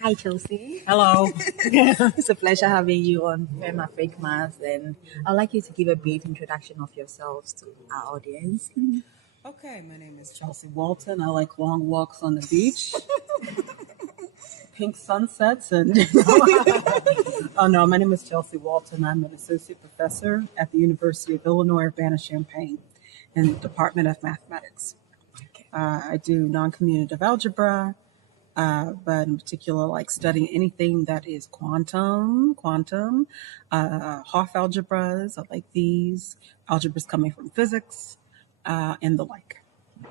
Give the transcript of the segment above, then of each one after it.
Hi, Chelsea. Hello. It's a pleasure having you on Femafricmaths, and I'd like you to give a brief introduction of yourselves to our audience. Okay, my name is Chelsea Walton. I like long walks on the beach, pink sunsets, and oh no, my name is Chelsea Walton. I'm an associate professor at the University of Illinois Urbana-Champaign in the Department of Mathematics. I do non-commutative algebra, but in particular, like studying anything that is quantum, Hopf algebras. I like these algebras coming from physics, and the like.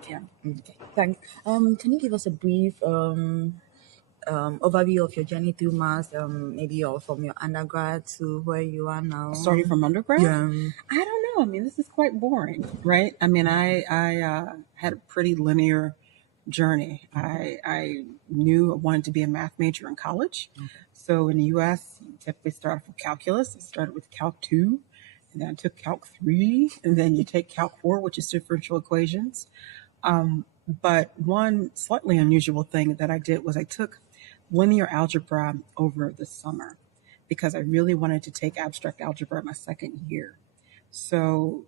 Yeah. Okay, thanks. Can you give us a brief overview of your journey through maths? Maybe from your undergrad to where you are now. Starting from undergrad? Yeah. I don't know. I mean, this is quite boring, right? I mean, I had a pretty linear journey. I knew I wanted to be a math major in college. So in the U.S., you typically start off with calculus. I started with Calc 2, and then I took Calc 3, and then you take Calc 4, which is differential equations. But one slightly unusual thing that I did was I took linear algebra over the summer because I really wanted to take abstract algebra my second year. So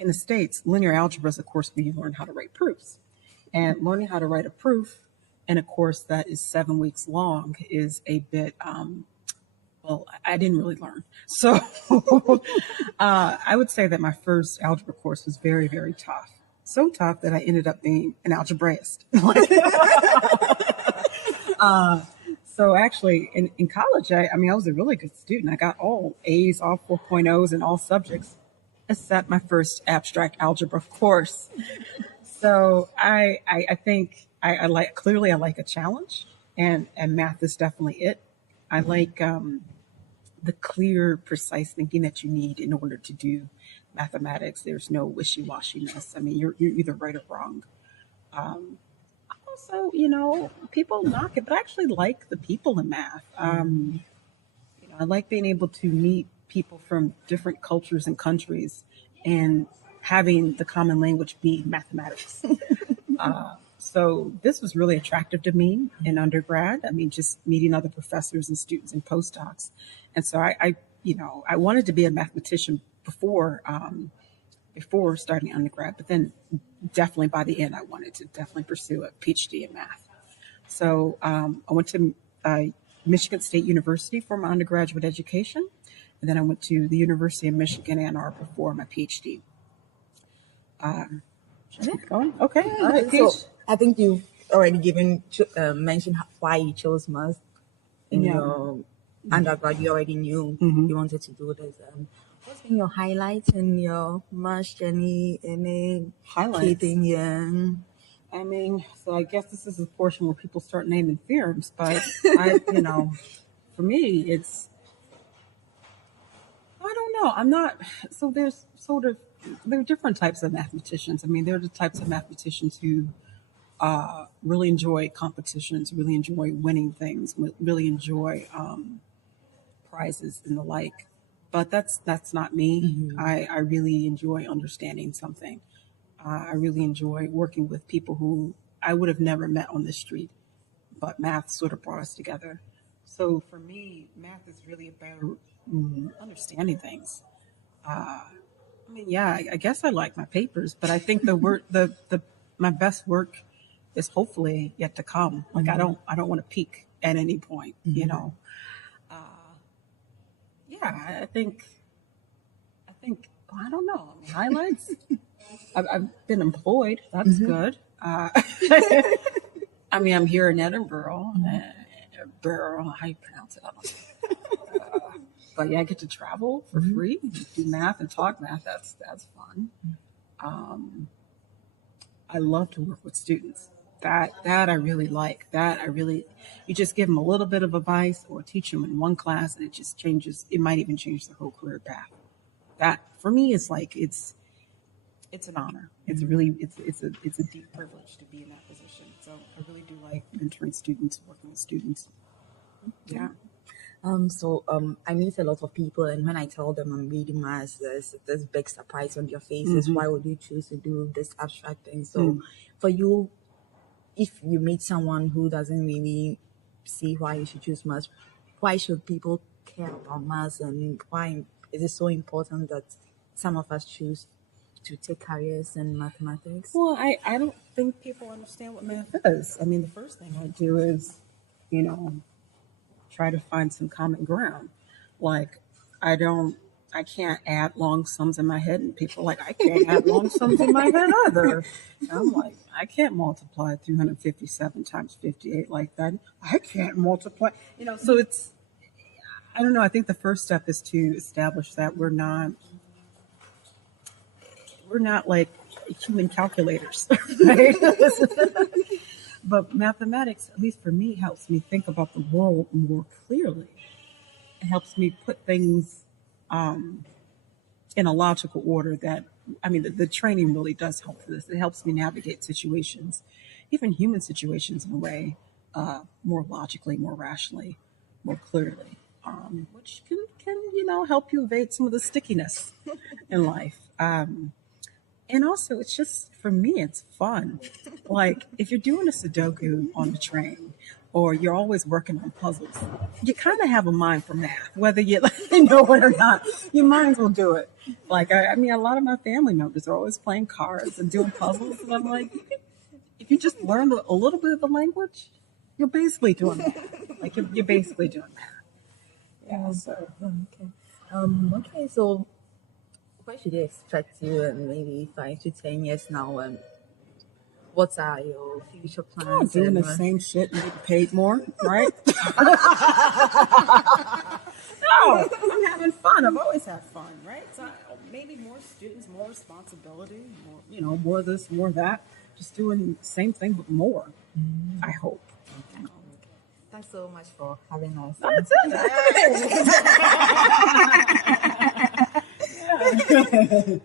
in the States, linear algebra is a course where you learn how to write proofs. And learning how to write a proof in a course that is 7 weeks long is a bit, well, I didn't really learn. So I would say that my first algebra course was very, very tough. So tough that I ended up being an algebraist. So actually, in college, I was a really good student. I got all A's, all 4.0s in all subjects, except my first abstract algebra course. So I think I like a challenge, and math is definitely it. I like the clear, precise thinking that you need in order to do mathematics. There's no wishy-washiness. I mean, you're either right or wrong. Also, people knock it, but I actually like the people in math. I like being able to meet people from different cultures and countries and having the common language be mathematics. So this was really attractive to me in undergrad. I mean, just meeting other professors and students and postdocs. And so I wanted to be a mathematician before starting undergrad, but then definitely by the end, I wanted to definitely pursue a PhD in math. So I went to Michigan State University for my undergraduate education, and then I went to the University of Michigan, Ann Arbor for my PhD. Should I keep going? Okay. All right, So I think you've already mentioned why you chose maths in your undergrad. You already knew you wanted to do this. What's been your highlights in your maths journey? Any highlights? Yeah. I mean, so I guess this is the portion where people start naming theorems, but for me, it's, I don't know. I'm not, so there are different types of mathematicians. I mean, there are the types of mathematicians who really enjoy competitions, really enjoy winning things, really enjoy prizes and the like. But that's not me. I really enjoy understanding something. I really enjoy working with people who I would have never met on the street, but math sort of brought us together. So for me, math is really about understanding things. I mean, yeah, I guess I like my papers, but I think my best work is hopefully yet to come. Like I don't want to peak at any point, Yeah, I think I don't know. I mean, highlights. I've been employed. That's good. I mean, I'm here in Edinburgh. Borough, how you pronounce it? I don't know. But yeah, I get to travel for free, do math and talk math. That's fun. I love to work with students. That I really like. You just give them a little bit of advice or teach them in one class, and it just changes. It might even change their whole career path. That for me is like it's an honor. It's a deep privilege to be in that position. So I really do like mentoring students, working with students. Yeah. I meet a lot of people, and when I tell them I'm reading maths, there's this big surprise on their faces. Why would you choose to do this abstract thing? So for you, if you meet someone who doesn't really see why you should choose maths. Why should people care about maths, and why is it so important that some of us choose to take careers in mathematics? Well, I don't think people understand what math is. I mean, the first thing I do is, try to find some common ground. Like, I can't add long sums in my head, and people are like, I can't add long sums in my head either. And I'm like, I can't multiply 357 times 58 like that. I can't multiply, so it's, I don't know. I think the first step is to establish that we're not like human calculators, right? But mathematics, at least for me, helps me think about the world more clearly. It helps me put things in a logical order the training really does help for this. It helps me navigate situations, even human situations, in a way, more logically, more rationally, more clearly, which can help you evade some of the stickiness in life. And also, it's just, for me, it's fun. Like, if you're doing a Sudoku on the train, or you're always working on puzzles, you kind of have a mind for math, whether you know it or not. Your minds will do it. Like, I mean, a lot of my family members are always playing cards and doing puzzles. And I'm like, if you just learn a little bit of the language, you're basically doing math. Like, you're basically doing math. Yeah, so. Okay, so what should they expect you in maybe 5 to 10 years now? What are your future plans? Doing the same shit and getting paid more, right? No, I'm having fun. I've always had fun, right? So maybe more students, more responsibility, more, more of this, more of that. Just doing the same thing but more. I hope. Okay. Thanks so much for having us. That's it.